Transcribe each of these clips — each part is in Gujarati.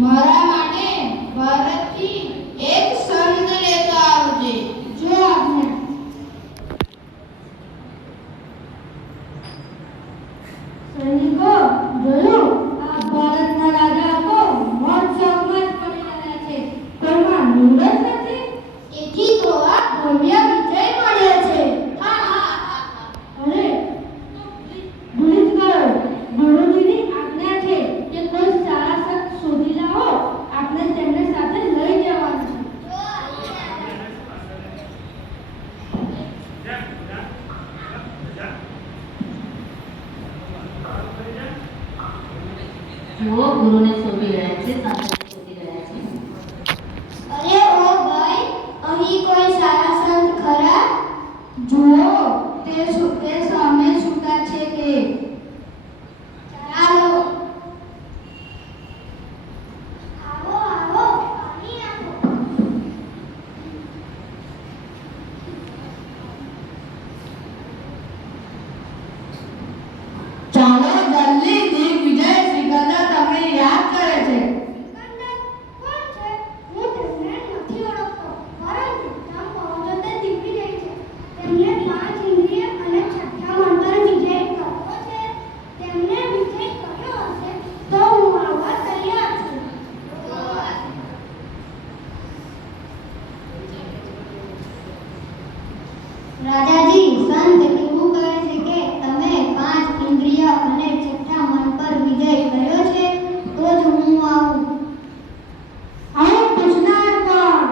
મારા માટે ભારતથી એક સંત લેતા આવજે. જો આપને સૈનિકો જોયું, આ ભારતના રાજા તો મહોત્સવમાં જ પડી રહ્યા છે. કોઈમાં મૂળ જ નથી. એથી તો આ ભવ્ય વિજય મળ્યો છે. અરે ભૂલી જ ગયો. ગુરુજીની આજ્ઞા છે કે કોઈ સારા સંત શોધી લાવો. આપણે તેમને સાથે લઈ જવાના છે. જુઓ, ગુરુને શોધી રહ્યા છે, સંતને શોધી રહ્યા છે. અરે ઓ ભાઈ, અહીં કોઈ સારા સંત ખરા? જુઓ, તે સામે સૂતા છે તે. ચાલો. આવો આવો, પાણી આપો. ચાલો જલ્દી, દિગ્વિજય સિકંદર તમને યાદ કરે છે. સિકંદર કોણ છે? હું તેમને નથી ઓળખતો, પરંતુ નામ કહો છો તે દિગ્વિજય છે. તેમને 5 ઇન્દ્રિય અને છઠ્ઠા મંત્ર વિજય કર્યો છે. તેમને વિજય કર્યો હશે તો હું આવવા તૈયાર છું. રાજાજી, સંત એવું કહે છે કે તમે 5 ઇન્દ્રિય અને છઠ્ઠા મન પર વિજય કર્યો છે, તો જ હું આવું. આવું પૂછનાર કોણ?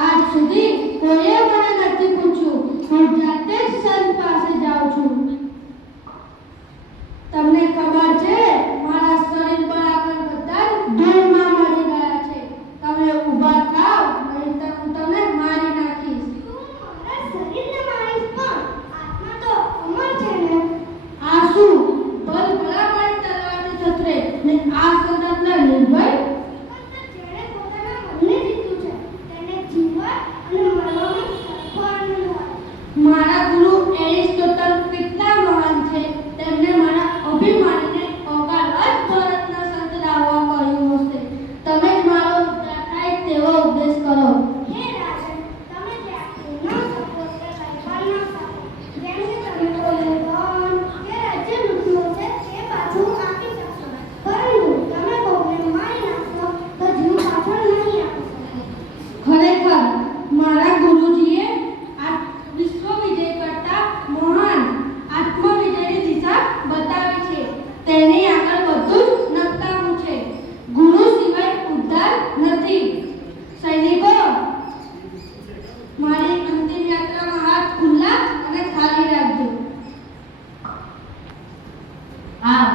આજ સુધી કોઈએ મને નથી પૂછ્યું. હું જાતે જ સંત પાસે જાઉં છું. તમને ખબર છે, મારા શરીર પર આગળ બધા જ ધૂળમાં મળી ગયા છે. તમે ઊભા થાવ, નહીંતર હું તમને મારી નાખીશ. મારા શરીરને મારીશ, પણ આત્મા તો અમર છે ને. આ શું? બલ બરાબરી તલવારથી છત્રે ને આ સંતના નિર્ભય. જેણે પોતાના મનને જીત્યું છે, તેને જીવવા અને મરવામાં સરખો આનંદ હોય. મારા ગુરુ એરિસ્ટોટલ કેટલા મહાન છે. તેમને મારા અભિમાનને ઓગાળવા જ ભારતના સંત લાવવા કહ્યું હશે. તમે જ મારો ઉદ્ધાર થાય તેવો ઉપદેશ કરો. હે રાજન, તમે જે આપ્યું ન શકો તે કઈ ન શકો. જેમ કે તમે કોઈને ધન કે રાજ્ય લૂંટ્યું હશે તે પાછું આપી શકશો, પરંતુ તમે કોઈને મારી નાખશો તો જીવ પાછો નહીં આપી શકો. ખરેખર મારા ગુરુજીએ આ વિશ્વ વિજય કરતા મહાન આત્મવિજયની દિશા બતાવી છે. તેની આગળ બધું જ નકામું છે. ગુરુ સિવાય ઉદ્ધાર નથી. સૈનિકો, મારી અંતિમ યાત્રામાં હાથ ખુલ્લા અને ખાલી રાખજો. આમ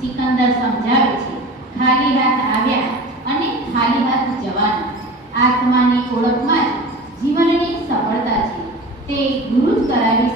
સિકંદર સમજાવે છે, ખાલી હાથ આવ્યા અને ખાલી હાથ જવાના. આત્માની ઓળખમાં જ જીવનની સફળતા છે. તે ગુરુ જ કરાવી